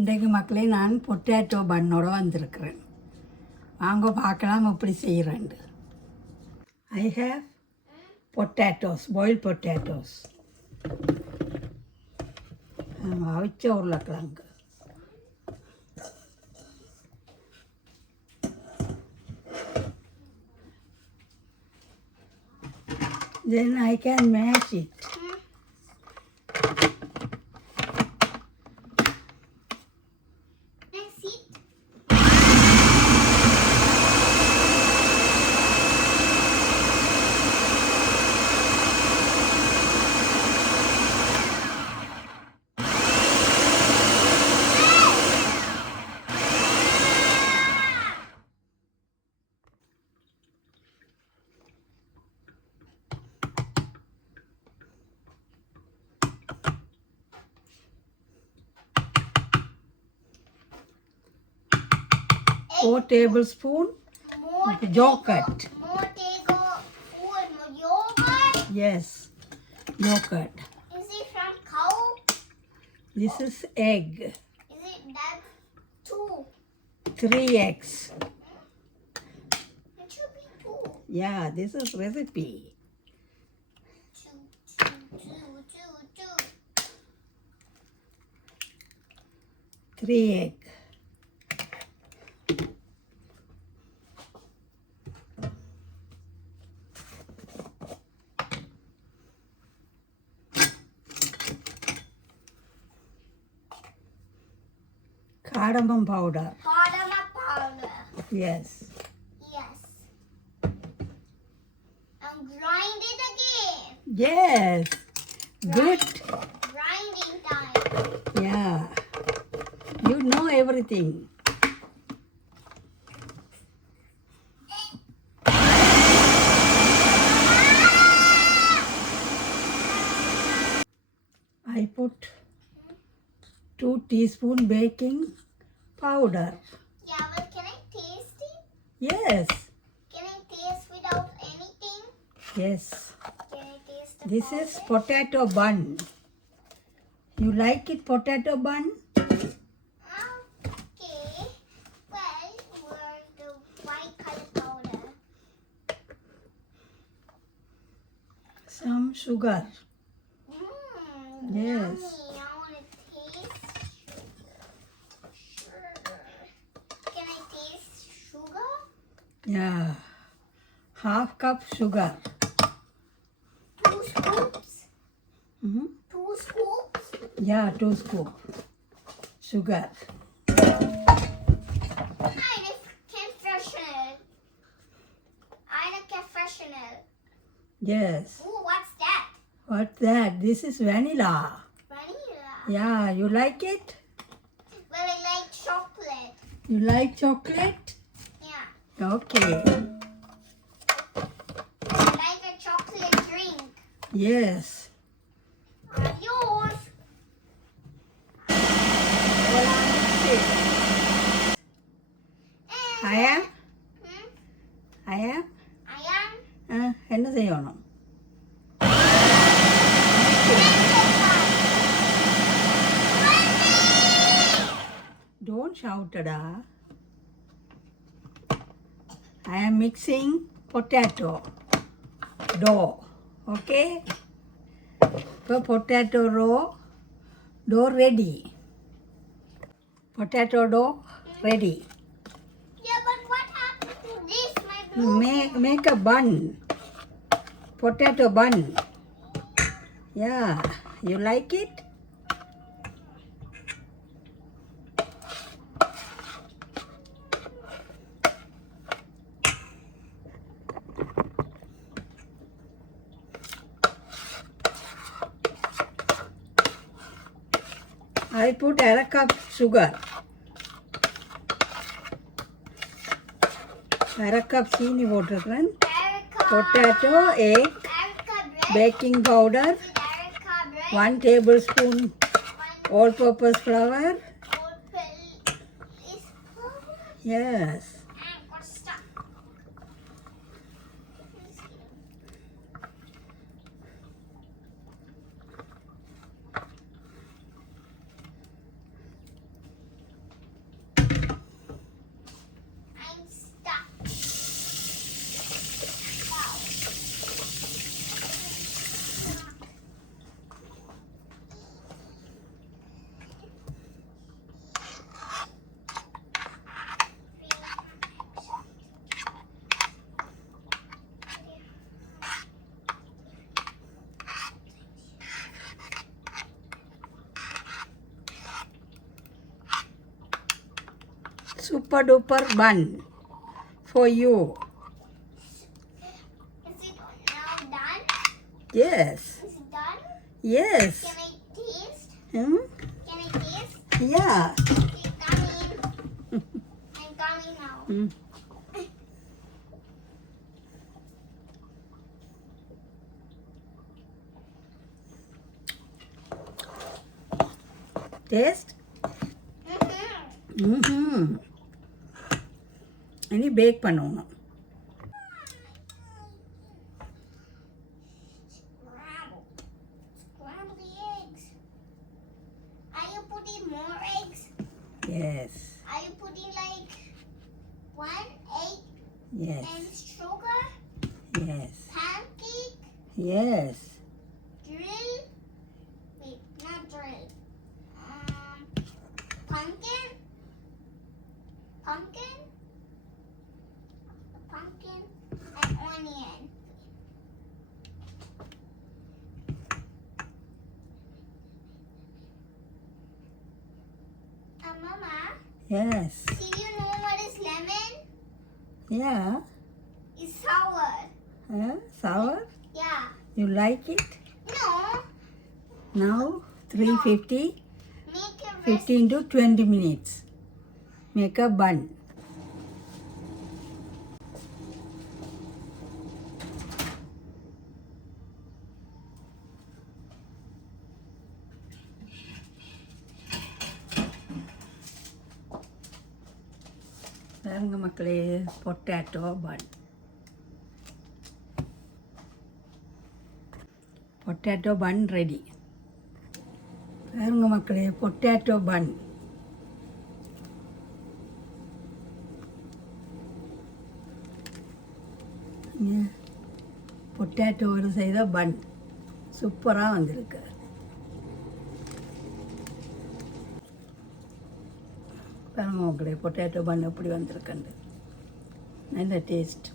இன்றைக்கு மக்களே நான் பொட்டேட்டோ பன்னோட வந்திருக்கிறேன். வாங்க பார்க்கலாம் எப்படி செய்கிறேன். I have potatoes, boiled potatoes. அவிச்ச உருளைக்கிழங்கு. Then I can mash it. Four tablespoons yogurt. More tablespoon yogurt? Yes, yogurt. Is it from cow? This is egg. Is it that 2? 3 eggs. It should be 2. Yeah, this is recipe. 2. 3 egg. Cardamom powder. Cardamom powder. Yes. Yes. And grind it again. Yes. Good. Grinding time. Yeah. You know everything. I put 2 teaspoons baking powder. Yeah, but can I taste it? Yes. Can I taste without anything? Yes. Can I taste the This powder? is potato bun. You like it, potato bun? Okay. Well, where's the white color powder? Some sugar. Yes. Yummy. I want to taste sugar. Can I taste sugar? Yeah. Half cup sugar. 2 scoops. Mhm. 2 scoops. Yeah, 2 scoops sugar. Eine confessional. Eine confessional. Yes. Ooh, what's that? What's that? This is vanilla. Vanilla. Yeah, you like it? Well, I like chocolate. You like chocolate? Yeah. Okay. I like a chocolate drink. Yes. Yours. I am? Hmm? I am? I am. என்ன செய்யணும்? Don't shout, Ada. I am mixing potato dough. Okay? So potato dough ready. Potato dough ready. Yeah, but what happened to this? My blue. Make a bun. Potato bun. Yeah. You like it? I put a cup sugar. அரை cup சீனி போட்டிருக்கிறேன். Erica. Potato, egg, Erica bread. baking powder, Is it Erica bread? 1 tablespoon One all-purpose flour. whole pill is flour. Yes. And got stuck. super duper bun for you. Is it now done? Yes. Is it done? Yes. Can I taste? Hmm? Can I taste? Yeah. Okay, coming. I'm coming now. Hmm. Taste? Mm-hmm. இனி back பண்ணணும். Scramble the eggs. Are you putting more eggs? Yes. Are you putting like 1 egg Yes. and sugar? Yes. Pancake? Yes. Drill? Wait, not drill. Pumpkin? Pumpkin? Pumpkin and onion. Mama, Yes. do you know what is lemon? Yeah. It's sour. Sour? Yeah. You like it? No. Now 350, Make a 15 to 20 minutes. Make a bun. பாருங்க மக்களே, potato பன். Potato பன் ready. பாருங்க மக்களே, potato பன். பொட்டேட்டோவில் செய்த பன் சூப்பராக வந்திருக்கு. பாருங்க மக்களே, potato பன் எப்படி வந்திருக்குன்னு. நல்ல டேஸ்ட்.